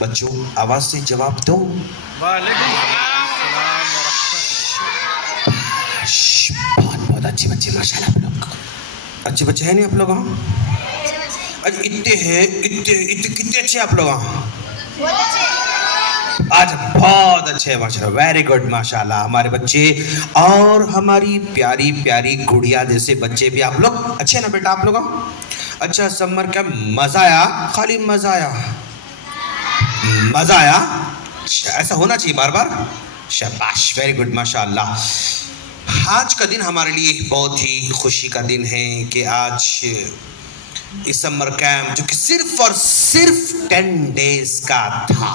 बच्चों आवाज से जवाब दो। वालेकुम सलाम। बहुत बहुत अच्छे बच्चे माशाल्लाह। आप लोग अच्छे बच्चे हैं नहीं आप लोग? हाँ आज इतने हैं, इतने इतने कितने अच्छे आप लोग? आज बहुत अच्छे हैं माशाल्लाह। वेरी गुड माशाल्लाह हमारे बच्चे और हमारी प्यारी प्यारी गुड़िया जैसे बच्चे भी आप लोग अच्छे ना बेटा आप लोग? अच्छा समर का मजा आया? खाली मजा आया? मजा आया? ऐसा होना चाहिए बार बार। शाबाश वेरी गुड माशाल्लाह। आज का दिन हमारे लिए बहुत ही खुशी का दिन है कि आज इस समर कैंप जो कि सिर्फ और सिर्फ 10 डेज का था,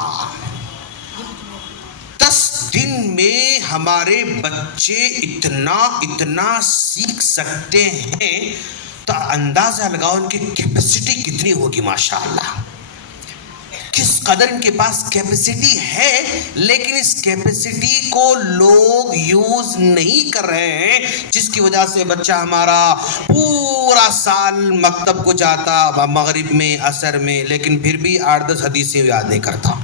10 दिन में हमारे बच्चे इतना इतना सीख सकते हैं तो अंदाजा लगाओ इनकी कैपेसिटी कितनी होगी माशाल्लाह। किस कदर इनके पास कैपेसिटी है, लेकिन इस कैपेसिटी को लोग यूज नहीं कर रहे हैं, जिसकी वजह से बच्चा हमारा पूरा साल मकतब को जाता मगरिब में असर में, लेकिन फिर भी 8-10 हदीसें याद नहीं करता।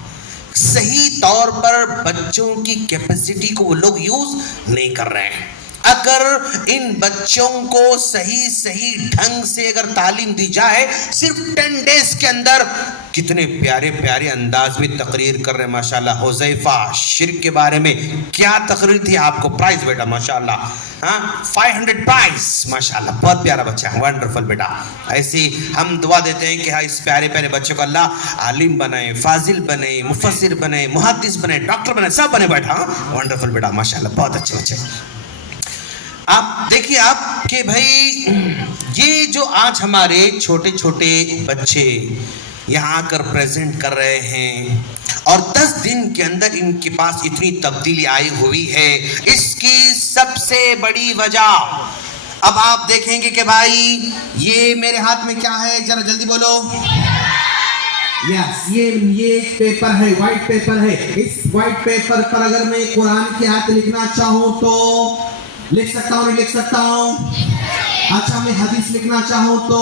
सही तौर पर बच्चों की कैपेसिटी को वो लोग यूज नहीं कर रहे हैं। अगर इन बच्चों को सही सही ढंग से अगर तालीम दी जाए, सिर्फ 10 डेज के अंदर कितने प्यारे प्यारे अंदाज में तकरीर कर रहे हैं माशाल्लाह। हुज़ैफा शिर्क के बारे में क्या तकरीर थी, आपको प्राइज बेटा माशाल्लाह। हाँ 500 प्राइज माशाल्लाह। बहुत प्यारा बच्चा है, वंडरफुल बेटा। ऐसे हम दुआ देते हैं कि हाँ इस प्यारे प्यारे बच्चों को अल्लाह आलिम बनाए, फाजिल बने, मुफस्सिर बने, मुहद्दिस बने, डॉक्टर बने, सब बने बेटा। वंडरफुल बेटा माशाल्लाह, बहुत अच्छे बच्चे। आप देखिए आप कि भाई ये जो आज हमारे छोटे छोटे बच्चे यहाँ आकर प्रेजेंट कर रहे हैं और 10 दिन के अंदर इनके पास इतनी तब्दीली आई हुई है, इसकी सबसे बड़ी वजह अब आप देखेंगे कि भाई ये मेरे हाथ में क्या है, जरा जल्दी बोलो। यस ये पेपर है, व्हाइट पेपर है। इस व्हाइट पेपर पर अगर मैं कुरान की आयत लिखना चाहूँ तो लिख सकता हूँ, नहीं लिख सकता हूँ? अच्छा मैं हदीस लिखना चाहूँ तो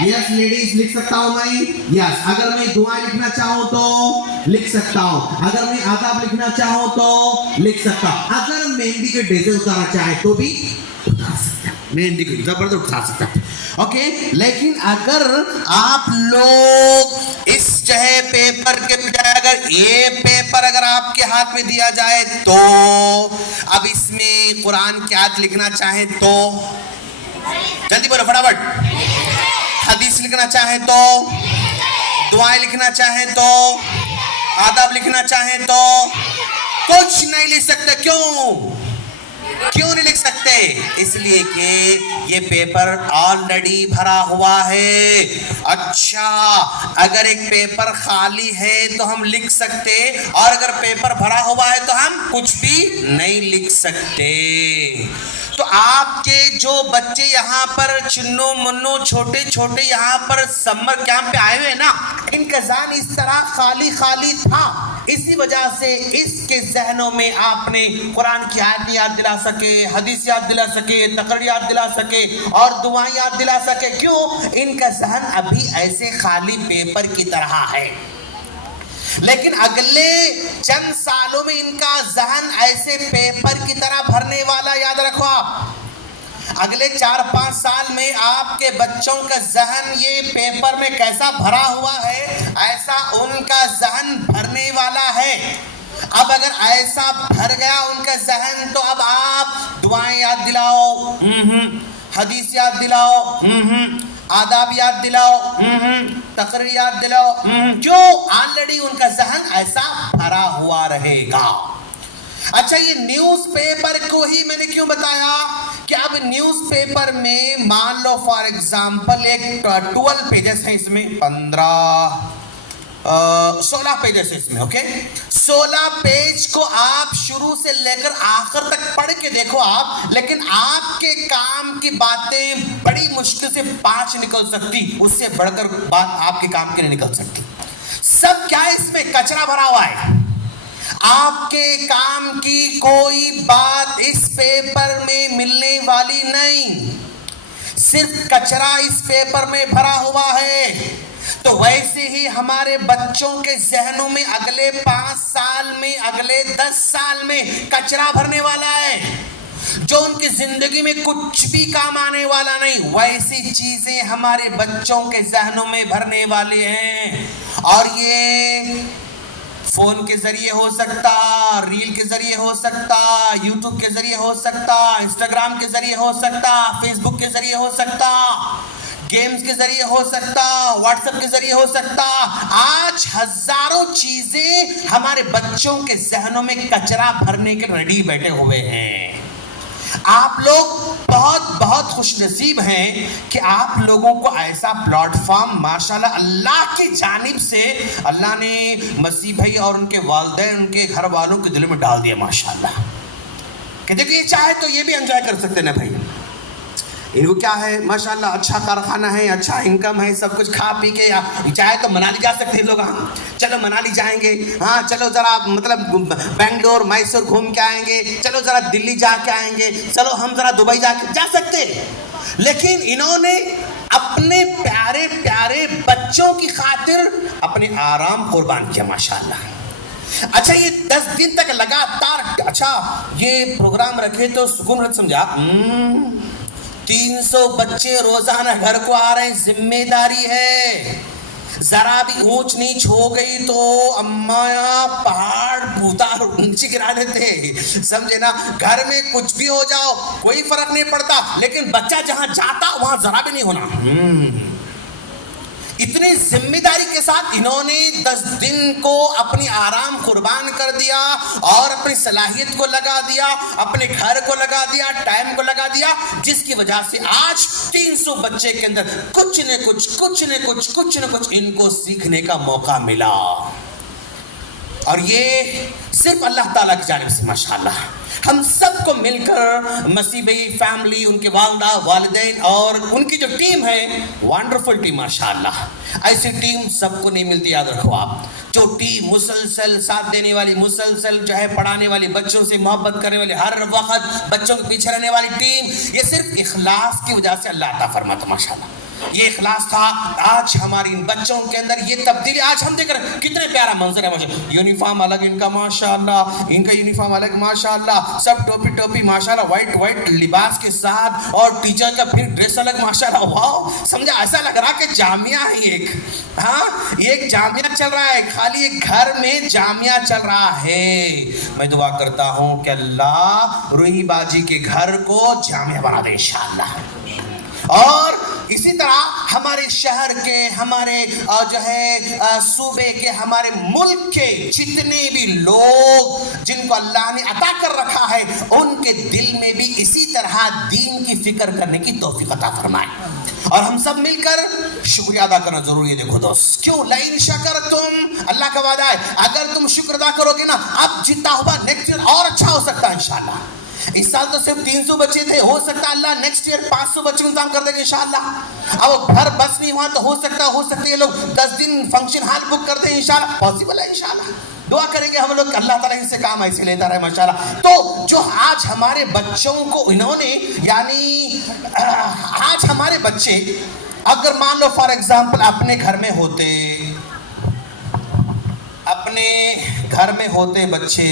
यस लेडीज लिख सकता हूँ मैं? यस अगर मैं दुआएं लिखना चाहूँ तो लिख सकता हूँ। अगर मैं आदाब लिखना चाहूँ तो लिख सकता हूँ। अगर मेहंदी के डिजाइन उतारना चाहे तो भी उतार सकता हूँ, मेहंदी को जबरदस्त उतार सकता हूँ। ओके लेकिन अगर आप लोग इस चाहे पेपर के बजाय अगर ये पेपर अगर आपके हाथ में दिया जाए तो अब इसमें कुरान की आयत लिखना चाहे तो जल्दी बोलो फटाफट, हदीस लिखना चाहे तो, दुआएं लिखना चाहे तो, आदाब लिखना चाहे तो कुछ नहीं लिख सकते। क्यों नहीं लिख सकते? इसलिए कि ये पेपर ऑलरेडी भरा हुआ है। अच्छा अगर एक पेपर खाली है तो हम लिख सकते, और अगर पेपर भरा हुआ है तो हम कुछ भी नहीं लिख सकते। तो आपके जो बच्चे यहाँ पर चिन्नो मुन्नो छोटे छोटे यहाँ पर समर कैंप पे आए हुए हैं ना, इनका ज़हन इस तरह खाली खाली था, इसी वजह से इसके जहनों में आपने कुरान की आयत याद दिला सके, हदीस याद दिला सके, तकरीर याद दिला सके और दुआएं याद दिला सके। क्यों? इनका जहन अभी ऐसे खाली पेपर की तरह है, लेकिन अगले चंद सालों में इनका जहन ऐसे पेपर की तरह भरने वाला। याद रखो आप, अगले 4-5 साल में आपके बच्चों का जहन ये पेपर में कैसा भरा हुआ है, ऐसा उनका जहन भरने वाला है। अब अगर ऐसा भर गया उनका जहन तो अब आप दुआएं याद दिलाओ, हदीस याद दिलाओ, आदाब याद दिलाओ, तकरीर याद दिलाओ, क्यों? ऑलरेडी उनका जहन ऐसा भरा हुआ रहेगा। अच्छा ये न्यूज़पेपर को ही मैंने क्यों बताया कि अब न्यूज़पेपर में मान लो फॉर एग्जांपल एक 12 पेजेस हैं, इसमें 16 पेजेस है इसमें। ओके 16 पेज को आप शुरू से लेकर आखिर तक पढ़ के देखो आप, लेकिन आपके काम की बातें बड़ी मुश्किल से 5 निकल सकती, उससे बढ़कर बात आपके काम की नहीं निकल सकती। सब क्या है इसमें कचरा भरा हुआ है, आपके काम की कोई बात इस पेपर में मिलने वाली नहीं, सिर्फ कचरा इस पेपर में भरा हुआ है। तो तो वैसे ही हमारे बच्चों के जहनों में अगले 5 साल में, अगले 10 साल में कचरा भरने वाला है, जो उनकी जिंदगी में कुछ भी काम आने वाला नहीं, वैसी चीजें हमारे बच्चों के जहनों में भरने वाले हैं। और ये फोन के जरिए हो सकता, रील के जरिए हो सकता, यूट्यूब के जरिए हो सकता, इंस्टाग्राम के जरिए हो सकता, फेसबुक के जरिए हो सकता, गेम्स के जरिए हो सकता, व्हाट्सएप के जरिए हो सकता। आज हजारों चीजें हमारे बच्चों के जहनों में कचरा भरने के रेडी बैठे हुए हैं। आप लोग बहुत बहुत खुशनसीब हैं कि आप लोगों को ऐसा प्लेटफॉर्म माशाल्लाह अल्लाह की जानिब से अल्लाह ने मसीह भाई और उनके वालिदैन, उनके घर वालों के दिल में डाल दिया माशाल्लाह, कि देखिए चाहे तो ये भी एंजॉय कर सकते ना भाई, इनको क्या है माशाल्लाह, अच्छा कारखाना है, अच्छा इनकम है, सब कुछ खा पी के, चाहे तो मनाली जा सकते हैं लोग। हाँ चलो मनाली जाएंगे, हाँ चलो जरा मतलब बेंगलोर मैसूर घूम के आएंगे, चलो जरा दिल्ली जाके आएंगे, चलो हम जरा दुबई जाके जा सकते। लेकिन इन्होंने अपने प्यारे प्यारे बच्चों की खातिर अपने आराम कुर्बान किया माशाल्लाह। अच्छा ये 10 दिन तक लगातार अच्छा ये प्रोग्राम रखे तो सुकून रख समझा। 300 बच्चे रोजाना घर को आ रहे हैं, जिम्मेदारी है। जरा भी ऊंच नीच हो गई तो अम्मा पहाड़ उतार नीचे गिरा देते, समझे ना। घर में कुछ भी हो जाओ कोई फर्क नहीं पड़ता, लेकिन बच्चा जहां जाता वहां जरा भी नहीं होना। इतनी जिम्मेदारी के साथ इन्होंने 10 दिन को अपनी आराम कुर्बान कर दिया और अपनी सलाहियत को लगा दिया, अपने घर को लगा दिया, टाइम को लगा दिया, जिसकी वजह से आज 300 बच्चे के अंदर कुछ न कुछ इनको सीखने का मौका मिला। और ये सिर्फ अल्लाह ताला की जानिब से माशाल्लाह हम सबको मिलकर मसीह भाई फैमिली, उनके वालिदा वालिदैन और उनकी जो टीम है, वंडरफुल टीम माशाल्लाह। ऐसी टीम सबको नहीं मिलती, याद रखो आप। जो टीम मुसलसल साथ देने वाली, मुसलसल जो है पढ़ाने वाली, बच्चों से मोहब्बत करने वाली, हर वक्त बच्चों के पीछे रहने वाली टीम, ये सिर्फ इखलास की वजह से अल्लाह अता फरमाता माशाल्लाह। ये इखलास था। आज हमारी इन बच्चों के अंदर ये तब्दीली आज हम देख रहे हैं, कितने प्यारा मंजर है माशाल्लाह। यूनिफॉर्म अलग इनका माशाल्लाह, इनका यूनिफॉर्म अलग माशाल्लाह, सब टोपी टोपी माशाल्लाह, व्हाइट लिबास के साथ, और टीचर का फिर ड्रेस अलग माशाल्लाह। वाह, समझा, ऐसा लग रहा कि जामिया है एक, हाँ ये एक जामिया चल रहा है, खाली एक घर में जामिया चल रहा है। मैं दुआ करता हूँ कि अल्लाह रूही बाजी के घर को जामिया बना दे इंशाअल्लाह। और इसी तरह हमारे शहर के, हमारे जो है सूबे के, हमारे मुल्क के जितने भी लोग जिनको अल्लाह ने अता कर रखा है, उनके दिल में भी इसी तरह दीन की फिक्र करने की तौफीक अता फरमाए। और हम सब मिलकर शुक्रिया अदा करना जरूरी है। देखो दोस्त, क्यों लाइन शकरतुम, अल्लाह का वादा है अगर तुम शुक्र अदा करोगे ना, अब जितना हुआ नेक्स्ट ईयर और अच्छा हो सकता है इंशाल्लाह। इस साल तो सिर्फ 300 बच्चे थे, हो सकता है अल्लाह नेक्स्ट ईयर 500 बच्चे इंतजाम कर देंगे इंशाल्लाह। अब घर बस नहीं हुआ तो हो सकता है ये लोग 10 दिन फंक्शन हॉल बुक कर दें इंशाल्लाह, पॉसिबल है इंशाल्लाह। दुआ करेंगे हम लोग, अल्लाह ताला इनसे काम ऐसे लेता रहे माशाल्लाह। तो जो आज हमारे बच्चों को इन्होंने, यानी आज हमारे बच्चे अगर मान लो फॉर एग्जाम्पल अपने घर में बच्चे,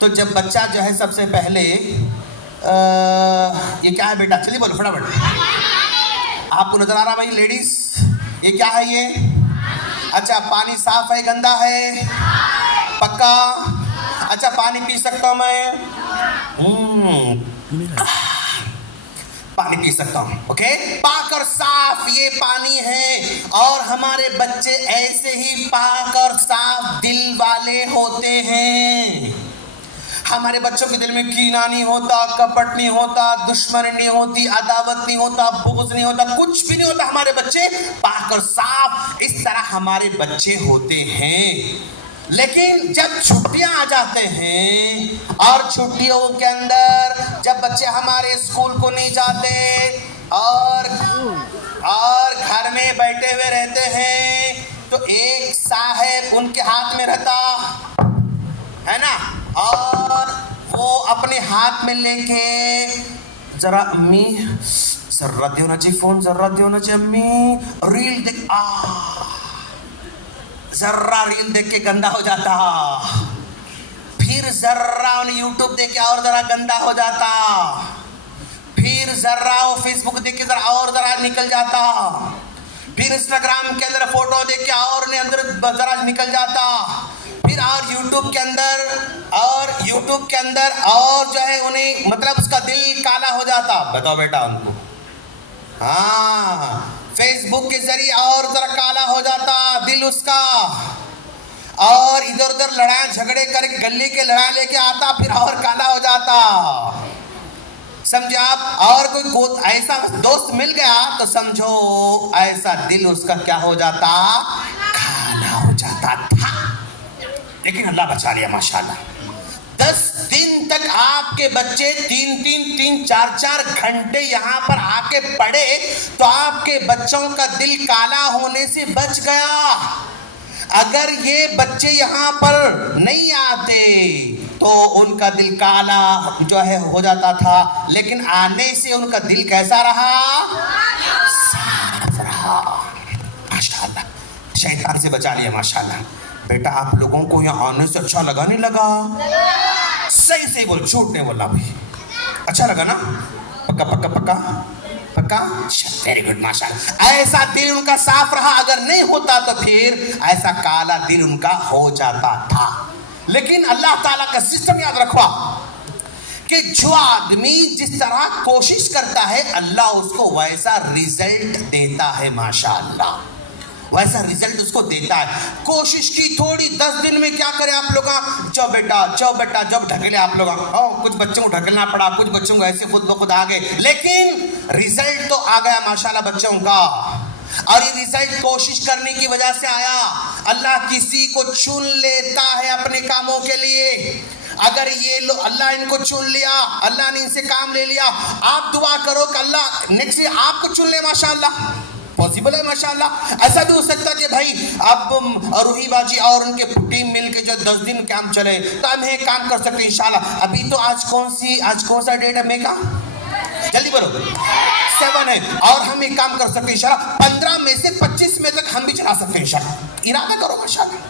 तो जब बच्चा जो है सबसे पहले ये क्या है बेटा, चलिए बोलो फटाफट, आपको नजर आ रहा भाई लेडीज, ये क्या है ये? अच्छा, पानी साफ है गंदा है? पक्का? अच्छा, पानी पी सकता हूं मैं? पानी पी सकता हूं, ओके। पाक और साफ ये पानी है। और हमारे बच्चे ऐसे ही पाक और साफ दिल वाले होते हैं। हमारे बच्चों के दिल में कीना नहीं होता, कपट नहीं होता, दुश्मनी नहीं होती, अदावत नहीं होता, बुग़्ज़ नहीं होता, कुछ भी नहीं होता। हमारे बच्चे पाक और साफ, इस तरह हमारे बच्चे होते हैं। लेकिन जब छुट्टियां आ जाते हैं और छुट्टियों के अंदर जब बच्चे हमारे स्कूल को नहीं जाते और घर में बैठे हुए रहते हैं, तो एक साहब उनके हाथ में रहता है ना, और वो अपने हाथ में लेके, जरा अम्मी जर्रा देना चाहिए फोन, जर्रा देना चाहिए अम्मी, रील देख जर्रा रील देख के गंदा हो जाता, फिर जर्रा यूट्यूब देख के और जरा गंदा हो जाता, फिर जर्रा फेसबुक देख के जरा और जरा निकल जाता, फिर इंस्टाग्राम के अंदर फोटो देख के और ने अंदर जरा निकल जाता, फिर और यूट्यूब के अंदर और जो है उन्हें मतलब उसका दिल काला हो जाता। बताओ बेटा उनको, हाँ फेसबुक के जरिए और जरा काला हो जाता दिल उसका, और इधर उधर लड़ाई झगड़े करके गले के लड़ा लेके आता, फिर और काला हो जाता। समझे आप? और कोई ऐसा दोस्त मिल गया तो समझो ऐसा दिल उसका क्या हो जाता, काला हो जाता था। लेकिन अल्लाह बचा लिया माशाल्लाह। 10 दिन तक आपके बच्चे 3-4 घंटे यहाँ पर आके पढ़े तो आपके बच्चों का दिल काला होने से बच गया। अगर ये बच्चे यहाँ पर नहीं आते तो उनका दिल काला जो है हो जाता था, लेकिन आने से उनका दिल कैसा रहा, साफ रहा माशाल्लाह। शैतान से बचा लिया माशाल्लाह। बेटा आप लोगों को यहाँ आने से अच्छा लगा नहीं लगा? सही से बोल, झूठ नहीं बोलना भाई। अच्छा लगा ना? पक्का पक्का पक्का पक्का, वेरी गुड माशाल्लाह। ऐसा दिल उनका साफ रहा, अगर नहीं होता तो फिर ऐसा काला दिल उनका हो जाता था। लेकिन अल्लाह ताला का सिस्टम याद रखवा कि जो आदमी जिस तरह कोशिश करता है अल्लाह उसको वैसा रिजल्ट देता है माशाल्लाह, वैसा रिजल्ट उसको देता है। कोशिश की थोड़ी, 10 दिन में क्या करें आप लोग, जाओ बेटा जब ढकेले आप लोग, कुछ बच्चों को ढकेलना पड़ा, कुछ बच्चों को ऐसे खुद ब खुद आ गए, लेकिन रिजल्ट तो आ गया माशाल्लाह बच्चों का। और ये रिजल्ट कोशिश करने की वजह से आया। अल्लाह किसी को चुन लेता है अपने कामों के लिए। अगर ये लोग अल्लाह इनको चुन लिया, अल्लाह ने इनसे काम ले लिया, आप दुआ करो कि अल्लाह नेक्स्ट आपको चुन ले माशाल्लाह। पॉसिबल है माशाल्लाह। ऐसा भी हो सकता है कि भाई अब रूही बाजी और उनके टीम मिलके जो 10 दिन काम चले तो हम एक काम कर सकते हैं इंशाल्लाह। अभी तो आज कौन सा डेट है मई का, जल्दी बोलो 7 है, और हम एक काम कर सकते हैं इंशाल्लाह 15 में से 25 में तक हम भी चला सकते हैं इंशाल्लाह। इरादा करो माशाल्लाह,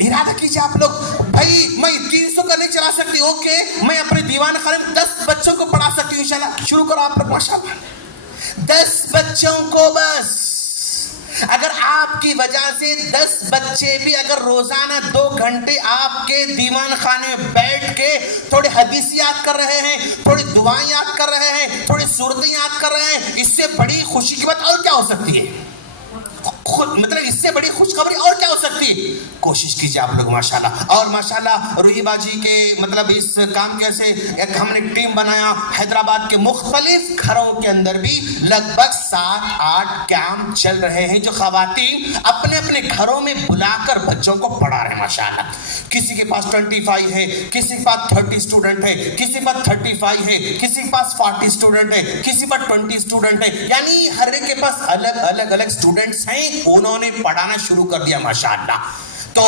इरादा कीजिए आप लोग। भाई मैं 300 का नहीं चला सकती, ओके, मैं अपने दीवान खाने में 10 बच्चों को पढ़ा सकती हूँ इंशाल्लाह। शुरू करो आप लोग माशाल्लाह, 10 बच्चों को बस। अगर आपकी वजह से 10 बच्चे भी अगर रोजाना 2 घंटे आपके दीवान खाने में बैठ के थोड़ी हदीस याद कर रहे हैं, थोड़ी दुआएं याद कर रहे हैं, थोड़ी सूरतें याद कर रहे हैं, इससे बड़ी खुशी की बात और क्या हो सकती है? मतलब इससे बड़ी खुशखबरी और क्या हो सकती है? कोशिश कीजिए आप लोग माशाल्लाह। और माशाल्लाह रूही बाजी के मतलब इस काम के से एक हमने टीम बनाया, हैदराबाद के मुख्तलिफ घरों के अंदर भी लगभग 7-8 कैंप चल रहे हैं जो खवातीन अपने अपने घरों में बुलाकर बच्चों को पढ़ा रहे हैं माशाल्लाह। किसी के पास 25 है, किसी के पास 30 स्टूडेंट है, किसी के पास 35 है, किसी के पास 40 स्टूडेंट है, किसी के पास 20 स्टूडेंट है, यानी हर एक के पास अलग स्टूडेंट्स हैं। उन्होंने पढ़ाना शुरू कर दिया माशाअल्लाह। तो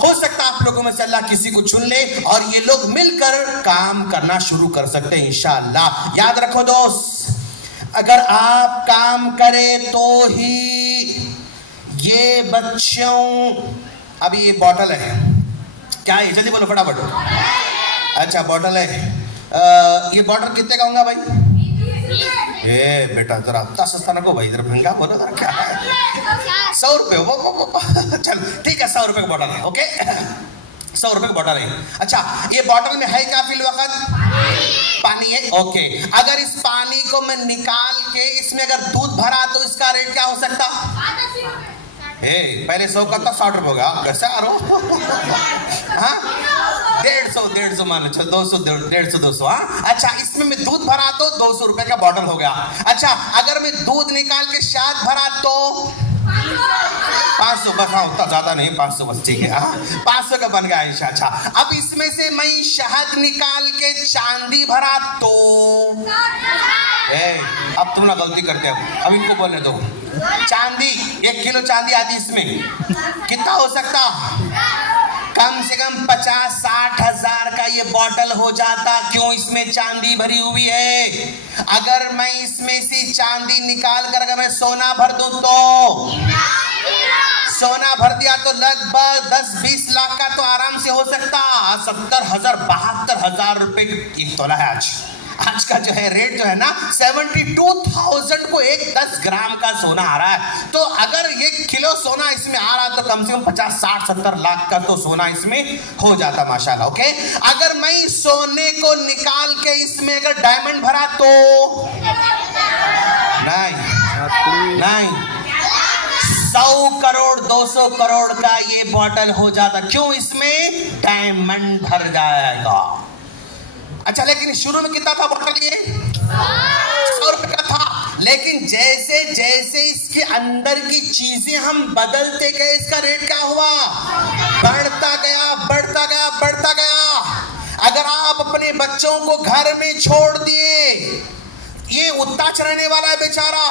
हो सकता है आप लोगों में से अल्लाह किसी को चुन ले और ये लोग मिलकर काम करना शुरू कर सकते हैं इंशाअल्लाह। याद रखो दोस्त, अगर आप काम करें तो ही ये बच्चों, अभी ये बॉटल है, क्या है जल्दी बोलो फटाफट। अच्छा बॉटल है, ये बॉटल कितने का होगा भाई? ए बेटा जरा इतना सस्ता ना को भाई, इधर महंगा बोला जरा, क्या है 100 रुपये। चल ठीक है 100 रुपये का बॉटल है, ओके 100 रुपये का बॉटल है। अच्छा ये बॉटल में है क्या फिल वक्त? पानी है, ओके। अगर इस पानी को मैं निकाल के इसमें अगर दूध भरा तो इसका रेट क्या हो सकता? पहले 100 का था 60 रुपये होगा, कैसे आ रहा हो? हाँ 150 मान चल, 200 150 200। हाँ अच्छा, इसमें मैं दूध भरा तो 200 रुपए का बॉटल हो गया। अच्छा अगर मैं दूध निकाल के शहद भरा तो 500 बस, हाँ उतना ज्यादा नहीं, 500 बस ठीक है। हाँ 500 का बन गया ईशा। अच्छा अब इसमें से मैं शहद निकाल के चांदी भरा तो अब तुम ना गलती करते हो, अब इनको बोलने दो। चांदी 1 किलो चांदी आती इसमें कितना हो सकता? कम से कम 50-60 हजार का ये बॉटल हो जाता। क्यों? इसमें चांदी भरी हुई है। अगर मैं इसमें से चांदी निकाल कर अगर मैं सोना भर दूं तो सोना भर दिया तो लगभग 10-20 लाख का तो आराम से हो सकता। 70,000-72,000 रुपए एक तोला है आज का जो है रेट जो है ना 72,000 को एक 10 ग्राम का सोना आ रहा है। तो अगर 1 किलो सोना इसमें आ रहा तो कम से कम 50-60-70 लाख का तो सोना इसमें हो जाता माशाल्लाह। ओके, अगर मैं सोने को निकाल के इसमें अगर डायमंड भरा तो नहीं 100 करोड़ 200 करोड़ का ये बॉटल हो जाता। क्यों? इसमें डायमंड भर जाएगा। अच्छा, लेकिन शुरू में कितना था बॉटल? ये 100 रुपए का था। लेकिन जैसे जैसे इसके अंदर की चीजें हम बदलते गए इसका रेट क्या हुआ? बढ़ता गया, बढ़ता गया, बढ़ता गया। अगर आप अपने बच्चों को घर में छोड़ दिए, ये उताच रहने वाला है बेचारा,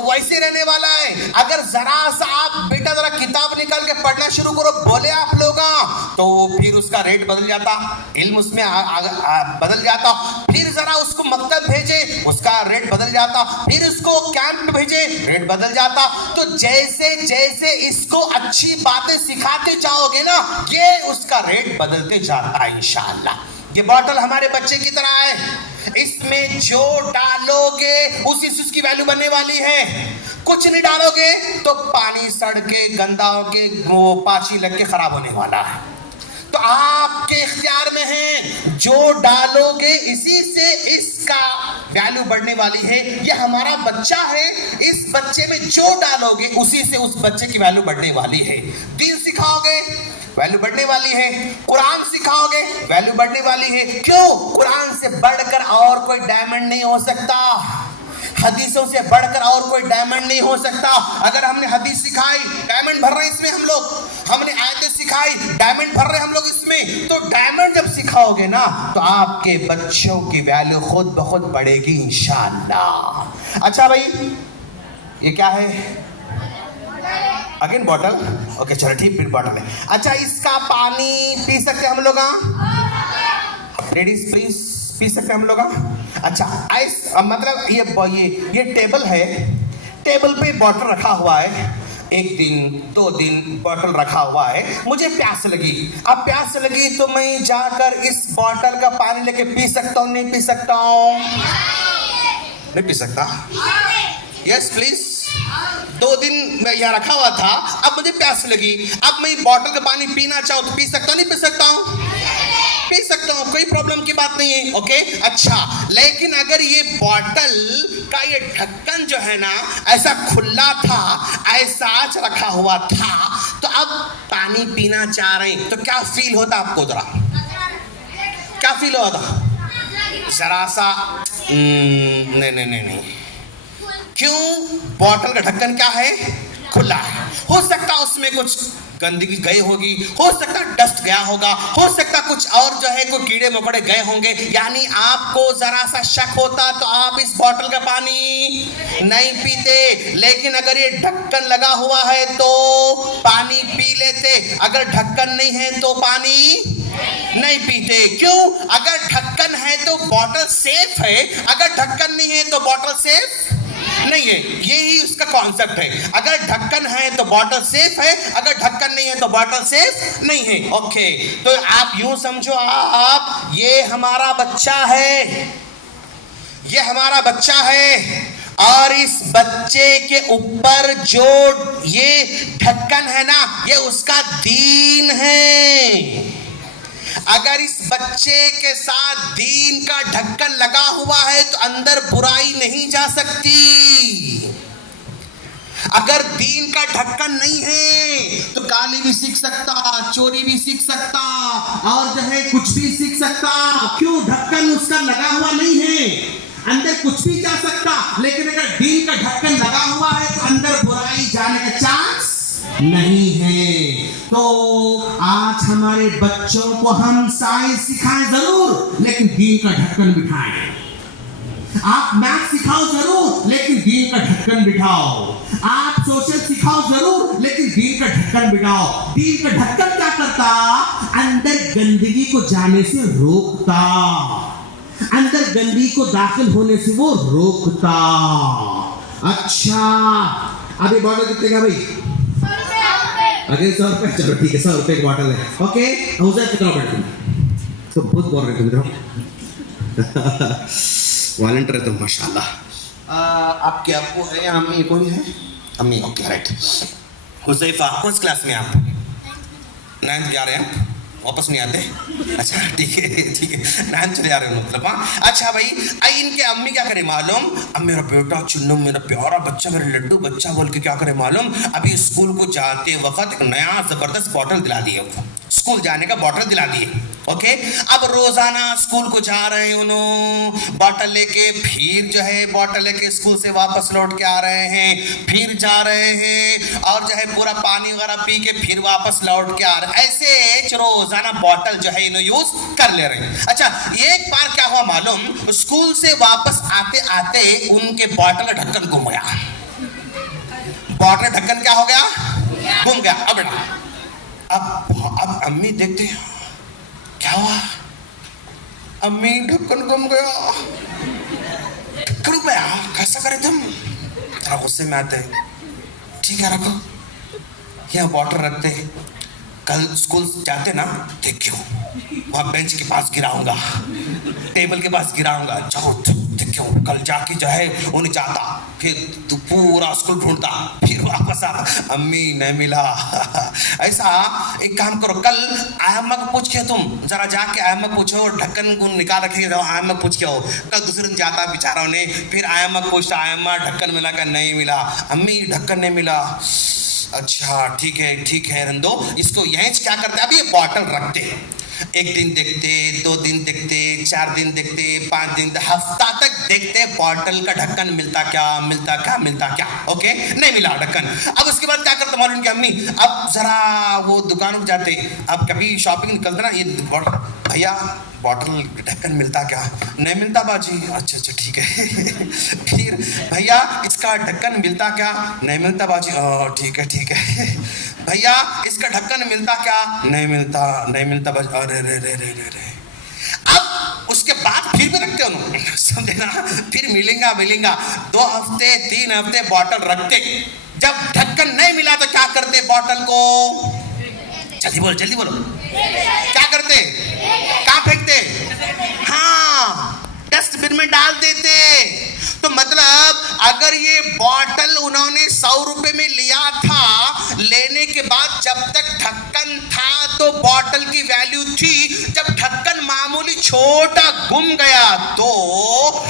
वैसे रहने वाला है। अगर जरा सा आप बेटा जरा किताब निकाल के पढ़ना शुरू करो बोले आप लोग तो फिर उसका रेट बदल जाता, इल्म उसमें बदल जाता। फिर जरा उसको मकतब भेजे, उसका रेट बदल जाता। फिर उसको कैंप भेजे, रेट बदल जाता। तो जैसे जैसे इसको अच्छी बातें सिखाते जाओगे ना, ये उसका रेट बदलते जाता है इंशाअल्लाह। ये बॉटल हमारे बच्चे की तरह है, इसमें जो डालोगे उसी से उसकी वैल्यू बनने वाली है। कुछ नहीं डालोगे तो पानी सड़ के गंदा होके वो पाची लग के खराब होने वाला है। तो आपके इख्तियार में है, जो डालोगे इसी से इसका वैल्यू बढ़ने वाली है। ये हमारा बच्चा है, इस बच्चे में जो डालोगे उसी से उस बच्चे की वैल्यू बढ़ने वाली है। दीन सिखाओगे, वैल्यू बढ़ने वाली है। कुरान सिखाओगे, वैल्यू बढ़ने वाली है। क्यों? कुरान से बढ़कर और कोई डायमंड नहीं हो सकता, हदीसों से बढ़कर और कोई डायमंड नहीं हो सकता। अगर हमने हदीस सिखाई, डायमंड भर रहे हैं इसमें हम लोग, हमने आयतें सिखाई, डायमंड भर रहे हैं हम लोग इसमें। तो डायमंड जब सिखाओगे ना तो आपके बच्चों की वैल्यू खुद ब खुद बढ़ेगी इंशाअल्लाह। अच्छा भाई, ये क्या है? Again bottle. ओके चलो ठीक, फिर बॉटल है। अच्छा, इसका पानी पी सकते हम लोग? लेडीज प्लीज, पी सकते हम लोग? अच्छा, आइस मतलब ये टेबल है, टेबल पे बॉटल रखा हुआ है। 1 दिन 2 दिन बॉटल रखा हुआ है। मुझे प्यास लगी, अब प्यास लगी तो मैं जाकर इस बॉटल का पानी लेके पी सकता हूँ? नहीं पी सकता हूँ? नहीं पी सकता? Yes please. 2 दिन मैं यहाँ रखा हुआ था, अब मुझे प्यास लगी, अब मैं बॉटल का पानी पीना चाहूँ तो पी सकता हूँ? नहीं पी सकता हूँ? पी सकता हूँ, कोई प्रॉब्लम की बात नहीं है। ओके, अच्छा, लेकिन अगर ये बॉटल का ये ढक्कन जो है ना ऐसा खुला था, ऐसा आज रखा हुआ था, तो अब पानी पीना चाह रहे हैं तो क्या फील होता आपको? जरा क्या फील होता? जरा सा नहीं। क्यों? बॉटल का ढक्कन क्या है? खुला है। हो सकता उसमें कुछ गंदगी गई होगी, हो सकता डस्ट गया होगा, हो सकता कुछ और जो है कोई कीड़े मकोड़े गए होंगे, यानी आपको जरा सा शक होता तो आप इस बॉटल का पानी नहीं पीते। लेकिन अगर ये ढक्कन लगा हुआ है तो पानी पी लेते, अगर ढक्कन नहीं है तो पानी नहीं पीते। क्यों? अगर ढक्कन है तो बॉटल सेफ है, अगर ढक्कन नहीं है तो बॉटल सेफ नहीं है। यही उसका कॉन्सेप्ट है, अगर ढक्कन है तो बॉटल सेफ है, अगर ढक्कन नहीं है तो बॉटल सेफ नहीं है। ओके, तो आप यूं समझो, आप ये हमारा बच्चा है, ये हमारा बच्चा है, और इस बच्चे के ऊपर जो ये ढक्कन है ना, ये उसका दीन है। अगर इस बच्चे के साथ दीन का ढक्कन लगा हुआ है तो अंदर बुराई नहीं जा सकती। अगर दीन का ढक्कन नहीं है तो गाली भी सीख सकता, चोरी भी सीख सकता, और जो है कुछ भी सीख सकता। क्यों? ढक्कन उसका लगा हुआ नहीं है, अंदर कुछ भी जा सकता। लेकिन अगर दीन का ढक्कन लगा हुआ है तो अंदर बुराई जाने का चांस नहीं है। तो आज हमारे बच्चों को हम साइंस सिखाएं जरूर, लेकिन दीन का ढक्कन बिठाएं। आप मैथ सिखाओ जरूर, लेकिन दीन का ढक्कन बिठाओ। आप सोशल सिखाओ जरूर, लेकिन दीन का ढक्कन बिठाओ। दीन का ढक्कन क्या करता? अंदर गंदगी को जाने से रोकता, अंदर गंदगी को दाखिल होने से वो रोकता। अच्छा, अभी बॉटल कितने का भाई? अगर 100 रुपए, चलो ठीक है, 100 रुपए की बॉटल है। ओके, उसे कितना बॉटल? तो बहुत बोल रहे थे मित्रों। वॉलंटियर है तो माशाल्लाह। आपके आपको है या अम्मी कोई है? अम्मी, ओके राइट। हुज़ैफा, कौन सी क्लास में आप? 9th जा रहे हैं, वापस नहीं आते? अच्छा ठीक है 9th चले जा रहे हो मतलब। हाँ अच्छा भाई, आई इनके अम्मी क्या करे मालूम? अब मेरा बेटा चुन्नू, मेरा प्यारा बच्चा, मेरा लड्डू बच्चा बोल के क्या करे मालूम? अभी स्कूल को जाते वक्त एक नया जबरदस्त बॉटल दिला दिए, स्कूल जाने का बॉटल दिला दिए। ओके, अब रोजाना स्कूल को जा रहे हैं उन्होंने बॉटल लेके, फिर जो है बॉटल लेके स्कूल से वापस लौट के आ रहे हैं, फिर जा रहे हैं और जो है पूरा पानी वगैरह पी के फिर वापस लौट के आ रहे हैं। ऐसे रोजाना बॉटल जो है इन्होंने यूज कर ले रहे हैं। अच्छा, एक बार क्या हुआ मालूम? स्कूल से वापस आते आते उनके बॉटल का ढक्कन गुम गया। बॉटल का ढक्कन क्या हो गया? गुम गया। अब बेटा, अब अम्मी देखते क्या हुआ? अम्मी ढक्कन गुम गया, ढक्कन गुम गया, कैसा करे तुम? थोड़ा गुस्से में आते, ठीक है रखो, यहाँ बॉटल रखते, कल स्कूल जाते ना देखियो वहाँ बेंच के पास गिराऊंगा, टेबल के पास गिराऊंगा, जाओ देखियो कल जाके जो है उन्हें जाता, फिर तू पूरा स्कूल ढूंढता, फिर वापस आ, अम्मी नहीं मिला। ऐसा एक काम करो, कल आयम्मा को पूछ के तुम जरा जाके आयम्मा पूछो, ढक्कन को निकाल रखे, आयम्मा पूछ के हो। कल दूसरे दिन जाता बेचारा ने, फिर आयम्मा को पूछता, आयम्मा ढक्कन मिला क्या? नहीं मिला। अम्मी ढक्कन नहीं मिला। अच्छा ठीक है रंदो, इसको यहीं क्या करते? अब ये बॉटल रखते, एक दिन देखते, 2 दिन देखते, 4 दिन देखते, 5 दिन, हफ्ता तक देखते, बॉटल का ढक्कन मिलता क्या? ओके, नहीं मिला ढक्कन। अब उसके बाद क्या करते मालूम? कि अम्मी अब जरा वो दुकान में जाते, अब कभी शॉपिंग निकलते ना, ये बॉटल, भैया बॉटल ढक्कन मिलता क्या? नहीं मिलता बाजी। अच्छा ठीक है। फिर भैया इसका ढक्कन मिलता क्या? नहीं मिलता बाजी। ठीक है। भैया इसका ढक्कन मिलता क्या? नहीं मिलता बाजी। अरे अब उसके बाद फिर भी रखते उन्होंने, समझे ना? फिर मिलेगा 2 हफ्ते 3 हफ्ते बॉटल रखते, जब ढक्कन नहीं मिला तो क्या करते? बॉटल को जल्दी बोलो क्या करते? कहाँ फेंकते? हाँ, डस्टबिन में डाल देते। तो मतलब अगर ये बॉटल उन्होंने 100 रुपए में लिया था, लेने के बाद जब तक ढक्कन था तो बॉटल की वैल्यू थी, जब ढक्कन मामूली छोटा गुम गया तो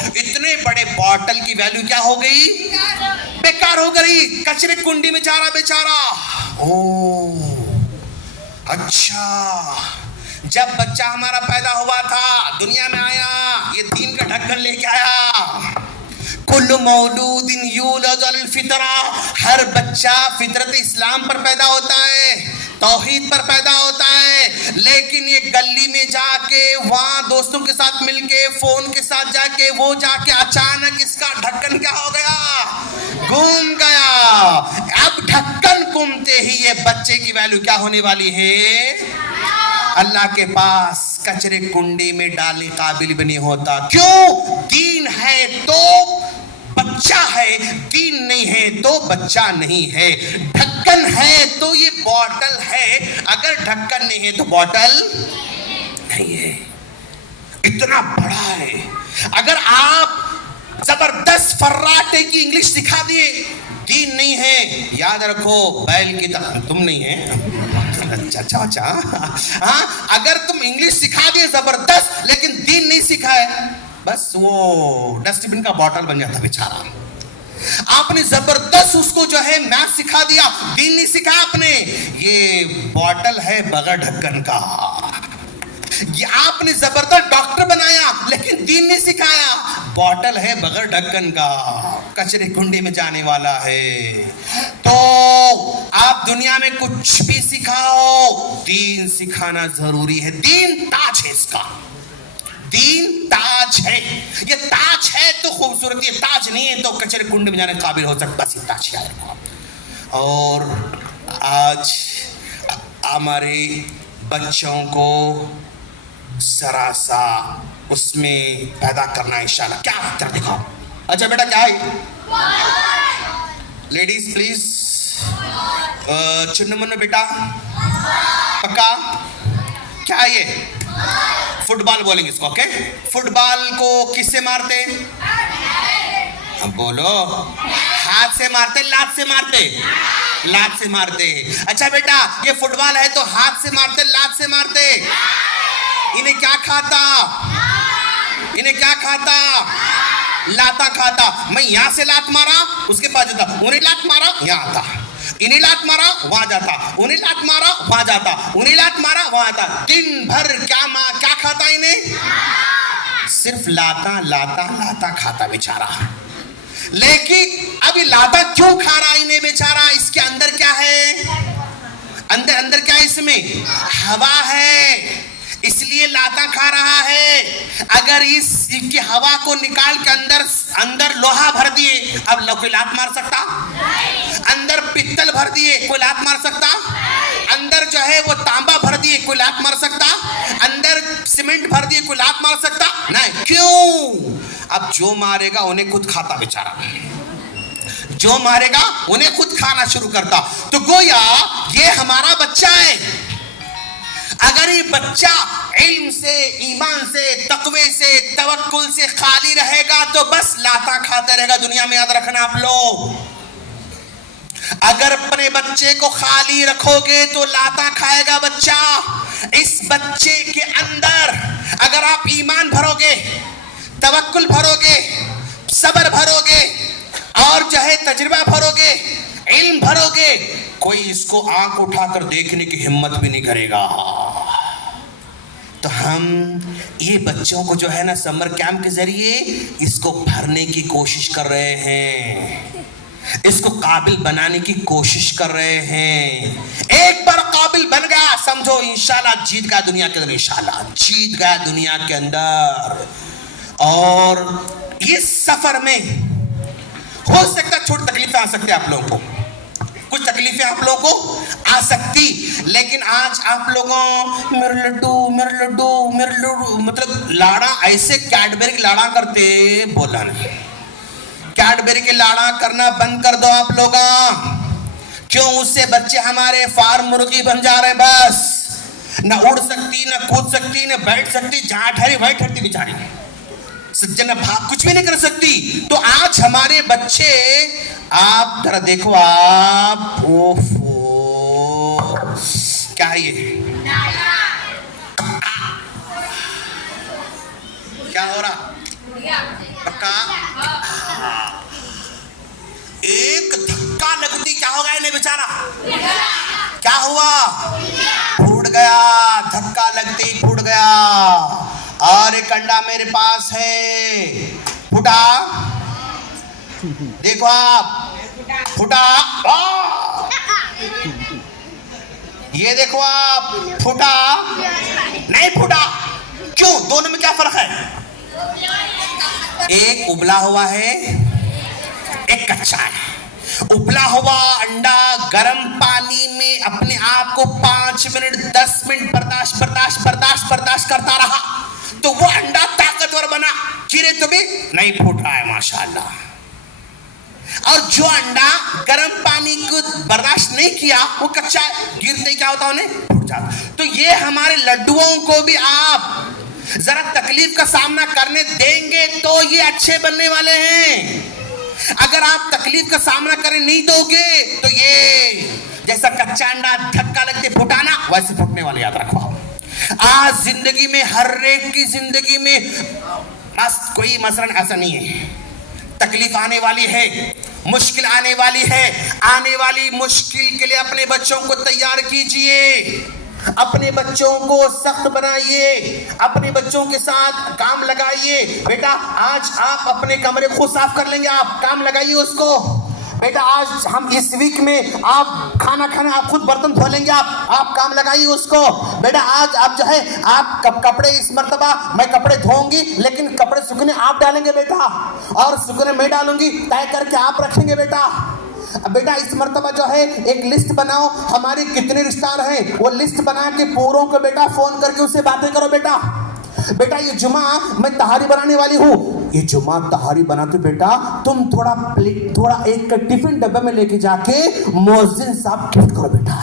इतने बड़े बॉटल की वैल्यू क्या हो गई? बेकार हो गई, कचरे कुंडी में जा रहा बेचारा। ओ अच्छा, जब बच्चा हमारा पैदा हुआ था, दुनिया में आया, ये दीन का ढक्कन लेके आया। कुल्लु मौलूदिन यूलद अलल फितरा, हर बच्चा फितरत इस्लाम पर पैदा होता है, तौहीद पर पैदा होता है। लेकिन ये गली में जाके, वहां दोस्तों के साथ मिलके, फोन के साथ जाके, वो जाके अचानक इसका ढक्कन क्या हो गया? गुम गया। अब ढक्कन गुमते ही ये बच्चे की वैल्यू क्या होने वाली है? अल्लाह के पास कचरे कुंडी में डालने काबिल भी नहीं होता। क्यों? दीन है तो बच्चा है, दीन नहीं है तो बच्चा नहीं है। ढक्कन है तो ये बॉटल है, अगर ढक्कन नहीं है तो बॉटल नहीं है। इतना बड़ा है। अगर आप जबरदस्त फर्राटे की इंग्लिश सिखा दिए, दीन नहीं है, याद रखो बैल की तरह तुम नहीं है। अच्छा हाँ, अगर तुम इंग्लिश सिखा दिए जबरदस्त, लेकिन दीन नहीं सिखाए, बस वो डस्टबिन का बॉटल बन जाता बेचारा। आपने जबरदस्त उसको जो है मैथ सिखा दिया, दीन नहीं सिखाया आपने। ये बॉटल है बगैर ढक्कन का। ये आपने जबरदस्त डॉक्टर बनाया, लेकिन दीन नहीं सिखाया। बॉटल है बगैर ढक्कन का, कचरे कुंडी में जाने वाला है। तो आप दुनिया में कुछ भी सिखाओ, दीन सिखाना जरूरी है। दीन ताज है इसका, दीन ताज है। ये ताज है तो खूबसूरती है, ताज नहीं है तो कचरे कुंड में जाने काबिल हो सकता, बस ताज याद रखो। और आज हमारे बच्चों को जरा सा उसमें पैदा करना है इंशाल्लाह। क्या तरह दिखाओ। अच्छा बेटा क्या है? Ladies please. चुन्न मुन्न बेटा पक्का? क्या है ये? फुटबॉल बोलेंगे इसको, ओके? फुटबॉल को किससे मारते? अब बोलो। हाथ से मारते, लात से मारते? लात से मारते। अच्छा बेटा ये फुटबॉल है तो हाथ से मारते, लात से मारते? इन्हें क्या खाता? इन्हें क्या खाता? लाता खाता। मैं यहां से लात मारा उसके पास जाता, उन्हें लात मारा यहां आता, इन्हें लात मारा वहां जाता, उन्हें लात मारा वहां जाता, उन्हें लात मारा वहां आता। दिन भर क्या खाता इन्हें? सिर्फ लाता लाता लाता खाता बेचारा। लेकिन अभी लाता क्यों खा रहा इन्हें बेचारा? इसके अंदर क्या है? अंदर क्या है इसमें? हवा है, इसलिए लाता खा रहा है। अगर इसकी हवा को निकाल के अंदर लोहा भर दिए, अब कोई लात मार सकता? अंदर पित्तल भर दिए, कोई लात मार सकता? अंदर जो है वो तांबा भर दिए, कोई लात मार सकता? अंदर सीमेंट भर दिए, कोई लात मार सकता? नहीं। क्यों? अब जो मारेगा उन्हें खुद खाता बेचारा, जो मारेगा उन्हें खुद खाना शुरू करता। तो गोया ये हमारा बच्चा है। अगर ये बच्चा इल्म से, ईमान से, तकवे से, तवक्कुल से खाली रहेगा तो बस लाता खाता रहेगा दुनिया में। याद रखना आप लोग, अगर अपने बच्चे को खाली रखोगे तो लाता खाएगा बच्चा। इस बच्चे के अंदर अगर आप ईमान भरोगे, तवक्कुल भरोगे, सब्र भरोगे और जो है तजुर्बा भरोगे, इल्म भरोगे, कोई इसको आंख उठाकर देखने की हिम्मत भी नहीं करेगा। तो हम ये बच्चों को जो है ना समर कैंप के जरिए इसको भरने की कोशिश कर रहे हैं, इसको काबिल बनाने की कोशिश कर रहे हैं। एक बार काबिल बन गया समझो इंशाल्लाह जीत गया दुनिया के अंदर, इंशाल्लाह जीत गया दुनिया के अंदर। और इस सफर में हो सकता है छोटी तकलीफें आ सकती है आप लोगों को, कुछ तकलीफें आप लोगों को आ सकती, लेकिन आज आप लोगों मेरे लड्डू मतलब लाड़ा ऐसे कैडबरी के लाड़ा करते, बोला नहीं। कैडबरी के लाड़ा करना बंद कर दो आप लोग। क्यों? उससे बच्चे हमारे फार्म मुर्गी बन जा रहे, बस न उड़ सकती, न कूद सकती, न बैठ सकती, जहां ठहरी वही ठहरती बेचारी, सज्जन भाग कुछ भी नहीं कर सकती। तो आज हमारे बच्चे, आप जरा देखो, आप ओफो क्या है ये? क्या हो रहा? पक्का एक धक्का लगती क्या होगा इन्हें बेचारा? क्या हुआ? फूट गया, धक्का लगती फूट गया। और एक अंडा मेरे पास है, फूटा, देखो आप, फूटा, ये देखो आप, फूटा नहीं फूटा। क्यों? दोनों में क्या फर्क है? एक उबला हुआ है, एक कच्चा है। उबला हुआ अंडा गर्म पानी में अपने आप को 5 मिनट 10 मिनट बर्दाश्त करता रहा तो वो अंडा ताकतवर बना, गिरे तो भी नहीं फूट रहा है माशाल्लाह। और जो अंडा गर्म पानी को बर्दाश्त नहीं किया वो कच्चा है, गिरते क्या होता उन्हें फूट जाता। तो ये हमारे लड्डुओं को भी आप जरा तकलीफ का सामना करने देंगे तो ये अच्छे बनने वाले हैं। अगर आप तकलीफ का सामना करने नहीं दोगे तो ये जैसा कच्चा अंडा धक्का लगते फुटाना वैसे फूटने वाले, याद रखो। आज जिंदगी में हर एक की जिंदगी में कोई मसलन ऐसा नहीं है, तकलीफ आने वाली है, मुश्किल आने वाली है। आने वाली मुश्किल के लिए अपने बच्चों को तैयार कीजिए, अपने बच्चों को सख्त बनाइए, अपने बच्चों के साथ काम लगाइए। बेटा आज आप अपने कमरे खुद साफ कर लेंगे, आप काम लगाइए उसको, बेटा आज हम इस वीक में आप खाना खाना आप खुद बर्तन धो लेंगे, आप काम लगाइए उसको। बेटा आज आप जो है आप कपड़े इस मर्तबा मैं कपड़े धोऊंगी लेकिन कपड़े सूखने आप डालेंगे बेटा, और सूखने मैं डालूंगी, तय करके आप रखेंगे बेटा। बेटा इस मर्तबा जो है एक लिस्ट बनाओ, हमारी कितने रिश्तेदार हैं वो लिस्ट बना के पूरों को बेटा फोन करके उससे बातें करो बेटा। बेटा ये जुमा मैं तहारी बनाने वाली हूँ, ये जुमा तहारी बनाते बेटा तुम थोड़ा एक टिफिन डब्बे में लेके जाके मुअज्जिन साहब गिफ्ट करो बेटा,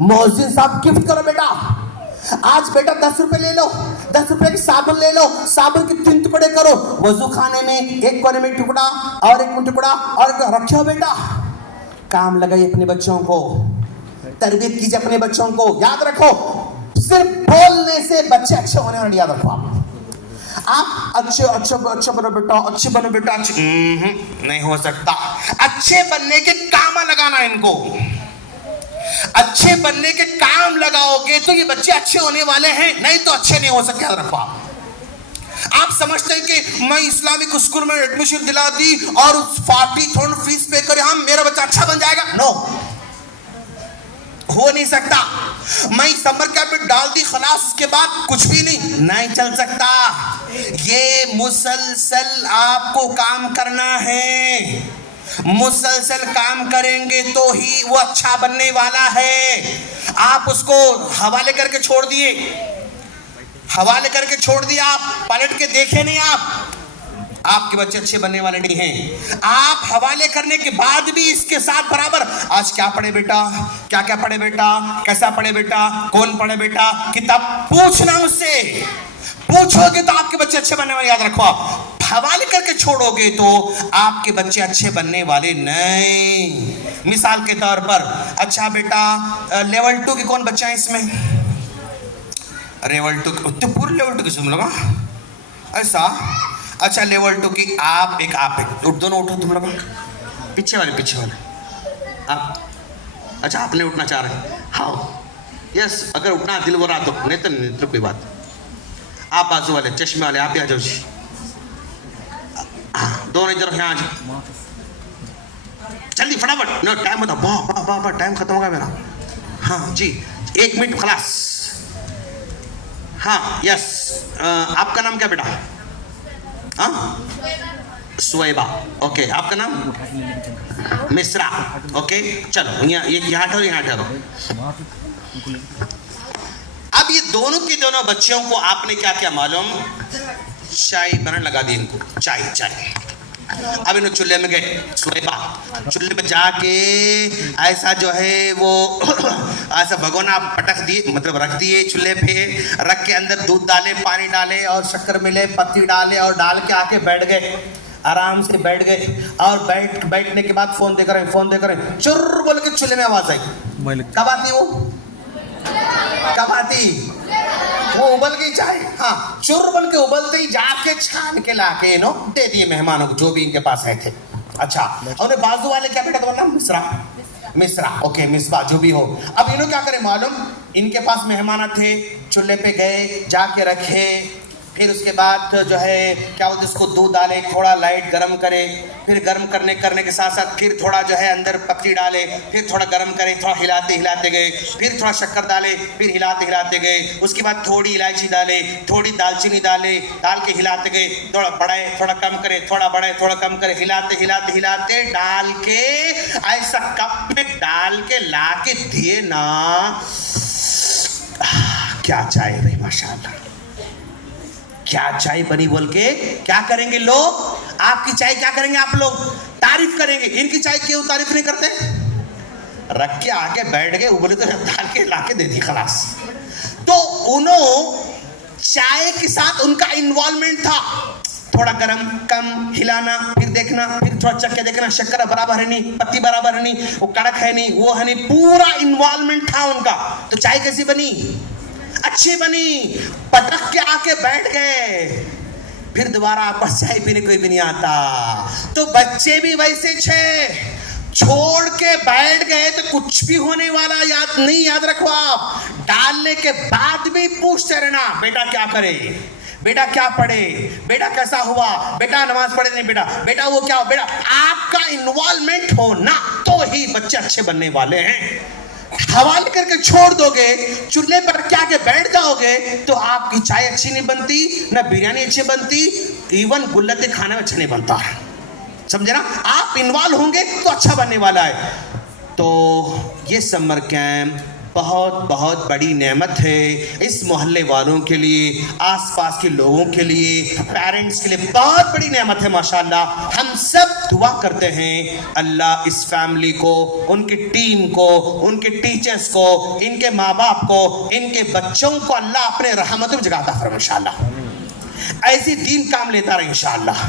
मुअज्जिन साहब गिफ्ट करो बेटा। आज बेटा 10 रुपए ले लो, 10 रुपए की साबुन ले लो, साबुन के 3 टुकड़े करो, वजू खाने में एक कोने में टुकड़ा और एक में टुकड़ा और रखो बेटा। काम लगाइए अपने बच्चों को, तरबियत कीजिए अपने बच्चों को। याद रखो सिर्फ बोलने से बच्चे अच्छे होने वाले, याद रखो आप अच्छे बनो बेटा, अच्छे बनो बेटा, नहीं हो सकता। अच्छे बनने के काम लगाना, इनको अच्छे बनने के काम लगाओगे तो ये बच्चे अच्छे होने वाले हैं, नहीं तो अच्छे नहीं हो सकते। याद रखो आप समझते हैं कि मैं इस्लामिक स्कूल में एडमिशन दिला दी और उस 40,000 फीस पे करे हम मेरा बच्चा अच्छा बन जाएगा? नो, हो नहीं सकता। मैं समर कैंप में डाल दी खलास, उसके बाद कुछ भी नहीं चल सकता। ये मुसलसल आपको काम करना है, मुसलसल काम करेंगे तो ही वो अच्छा बनने वाला है। आप उसको हवाले करके छोड़ दिए, हवाले करके छोड़ दिया, आप पलट के देखे नहीं, आपके बच्चे अच्छे बनने वाले नहीं हैं। आप हवाले करने के बाद भी इसके साथ बराबर आज क्या पढ़े बेटा, क्या क्या पढ़े बेटा, कैसा पढ़े बेटा, कौन पढ़े बेटा, किताब पूछना उससे। पूछोगे तो आपके बच्चे अच्छे बनने वाले, याद रखो। आप हवाले करके छोड़ोगे तो आपके बच्चे अच्छे बनने वाले नहीं। मिसाल के तौर पर अच्छा बेटा लेवल 2 के कौन बच्चा है इसमें? लेवल 2 तो पूरे लेवल 2 की सुन लो ऐसा। अच्छा लेवल 2 की आप एक दोनों उठो तुम लोग, पीछे वाले आप। अच्छा आप नहीं उठना चाह रहे? हाँ यस, अगर उठना दिल हो रहा तो, नहीं तो कोई बात। आप बाजू वाले चश्मे वाले आप भी आ जाओ जी, दोनों इधर यहाँ आ जाओ जल्दी फटाफट, नो टाइम बताओ। वाह टाइम खत्म होगा मेरा। हाँ जी 1 मिनट खलास। हाँ यस, आपका नाम क्या बेटा? हाँ सुएबा, ओके। आपका नाम? मिश्रा, ओके। चलो यहाँ ठहरो। अब ये दोनों के दोनों बच्चों को आपने क्या क्या मालूम, चाय बनाने लगा दी इनको, चाय। अब इन्होंने चूल्हे में गए, सुएबा चूल्हे में जाके ऐसा जो है वो ऐसा भगोना पटक दिए, मतलब रख दिए चूल्हे पे, रख के अंदर दूध डाले, पानी डाले और शक्कर मिले, पत्ती डाले और डाल के आके बैठ गए, आराम से बैठ गए। और बैठने के बाद फोन देख रहे हैं, चुर्र बोल के चूल्हे में आवाज आई। कब आती वो? कब आती? वो उबल गई चाय, हाँ चुर्र बोल के उबलते ही जाके छान के लाके दे दिए मेहमानों को जो भी इनके पास आए थे। अच्छा और बाजू वाले क्या बेटा बोलना? मिश्रा, ओके मिसबा, जो भी हो। अब इन्होंने क्या करे मालूम, इनके पास मेहमान थे, चूल्हे पे गए, जाके रखे, फिर उसके बाद जो है क्या बोलते उसको दूध डाले, थोड़ा लाइट गरम करे, फिर गरम करने के साथ साथ फिर थोड़ा जो है अंदर पत्ती डाले, फिर थोड़ा गरम करे, थोड़ा हिलाते गए, फिर थोड़ा शक्कर डाले, फिर हिलाते गए। उसके बाद थोड़ी इलायची डाले, थोड़ी दालचीनी डाले, डाल के हिलाते गए, थोड़ा बढ़ाए, थोड़ा कम करे, थोड़ा बढ़ाए, थोड़ा कम करे, हिलाते डाल के ऐसा कप में डाल के ला के दिए ना, क्या चाय भाई, माशाल्लाह क्या चाय बनी बोल के क्या करेंगे लोग? आपकी चाय क्या करेंगे आप लोग? तारीफ करेंगे। इनकी चाय क्यों तारीफ नहीं करते? रख के आके बैठ गए, उबले तो डाल के लाके दे दी, खलास। तो उन्होंने चाय के साथ उनका इन्वॉल्वमेंट था, थोड़ा गरम कम, हिलाना, फिर देखना, फिर थोड़ा चख के देखना, शक्कर बराबर है नहीं, पत्ती बराबर है नहीं, वो कड़क है नहीं, वो है नहीं, पूरा इन्वॉल्वमेंट था उनका। तो चाय कैसी बनी? अच्छी बनी। पटक के आके बैठ गए, फिर दोबारा आपस चाय पीने कोई भी नहीं आता। तो बच्चे भी वैसे छोड़ के बैठ गए तो कुछ भी होने वाला याद रखो। आप डालने के बाद भी पूछते रहना, बेटा क्या करे, बेटा क्या पढ़े, बेटा कैसा हुआ, बेटा नमाज पढ़े नहीं, बेटा वो क्या, बेटा आपका इन्वॉल्वमेंट हो ना तो ही बच्चे अच्छे बनने वाले हैं। हवाले करके छोड़ दोगे, चूल्हे पर क्या के बैठ जाओगे तो आपकी चाय अच्छी नहीं बनती, ना बिरयानी अच्छी बनती, इवन गुल्लते खाना में अच्छा नहीं बनता, समझे ना। आप इन्वॉल्व होंगे तो अच्छा बनने वाला है। तो ये समर कैंप बहुत बहुत बड़ी नेमत है इस मोहल्ले वालों के लिए, आसपास के लोगों के लिए, पेरेंट्स के लिए बहुत बड़ी नेमत है माशाल्लाह। हम सब दुआ करते हैं अल्लाह इस फैमिली को, उनकी टीम को, उनके टीचर्स को, इनके माँ बाप को, इनके बच्चों को अल्लाह अपने रहमत में जगाता फरमाए इंशाल्लाह। ऐसी दीन काम लेता रहे इंशाल्लाह।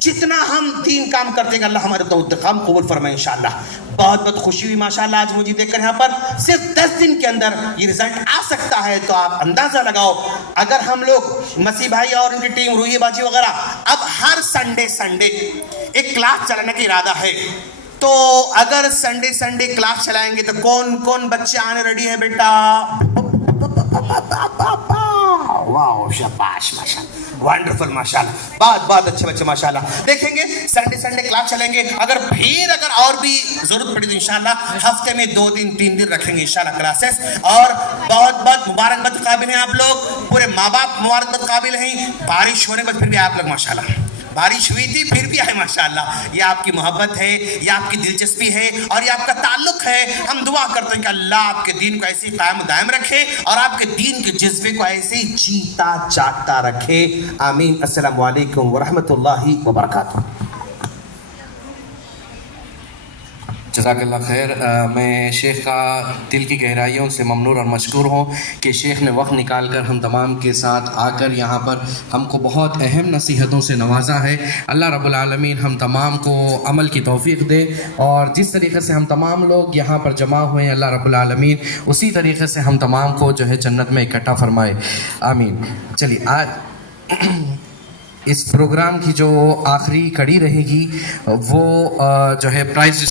जितना हम दीन काम करते हैं अल्लाह हमारे तो काम कबूल फरमाए इंशाल्लाह। बहुत बहुत खुशी हुई माशाल्लाह आज मुझे देखकर यहाँ पर सिर्फ 10 दिन के अंदर ये रिजल्ट आ सकता है। तो आप अंदाजा लगाओ, अगर हम लोग मसीह भाई और उनकी टीम रूही बाजी वगैरह अब हर संडे एक क्लास चलाने का इरादा है, तो अगर संडे क्लास चलाएंगे तो कौन कौन बच्चे आने रेडी है बेटा? वाह शाबाश माशाल्लाह, वंडरफुल माशाल्लाह, बहुत अच्छे बच्चे माशाल्लाह। देखेंगे संडे क्लास चलेंगे, अगर और भी जरूरत पड़ी तो इंशाल्लाह हफ्ते में 2 दिन 3 दिन रखेंगे इंशाल्लाह क्लासेस। और बहुत मुबारकबाद काबिल हैं आप लोग, पूरे माँ बाप मुबारकबाद काबिल हैं। बारिश होने के बाद फिर भी आप लोग माशाल्लाह, बारिश हुई थी फिर भी है माशाल्लाह, ये आपकी मोहब्बत है, ये आपकी दिलचस्पी है और ये आपका ताल्लुक है। हम दुआ करते हैं कि अल्लाह आपके दीन को ऐसे ही कायम दायम रखे और आपके दीन के जज्बे को ऐसे ही जीता जागता रखे। आमीन। अस्सलामु अलैकुम वरहमतुल्लाहि वबरकातुहू। जज़ाकल्लाह खैर। मैं शेख का दिल की गहराइयों से ममनून और मशकूर हूँ कि शेख ने वक्त निकाल कर हम तमाम के साथ आकर यहाँ पर हमको बहुत अहम नसीहतों से नवाजा है। अल्लाह रब्बुल आलमीन हम तमाम को अमल की तौफीक दे और जिस तरीक़े से हम तमाम लोग यहाँ पर जमा हुए हैं अल्लाह रब्बुल आलमीन उसी तरीक़े से हम तमाम को जो है जन्नत में इकट्ठा फरमाए। आमीन। चलिए आज इस प्रोग्राम की जो आखिरी कड़ी रहेगी वो जो है प्राइज़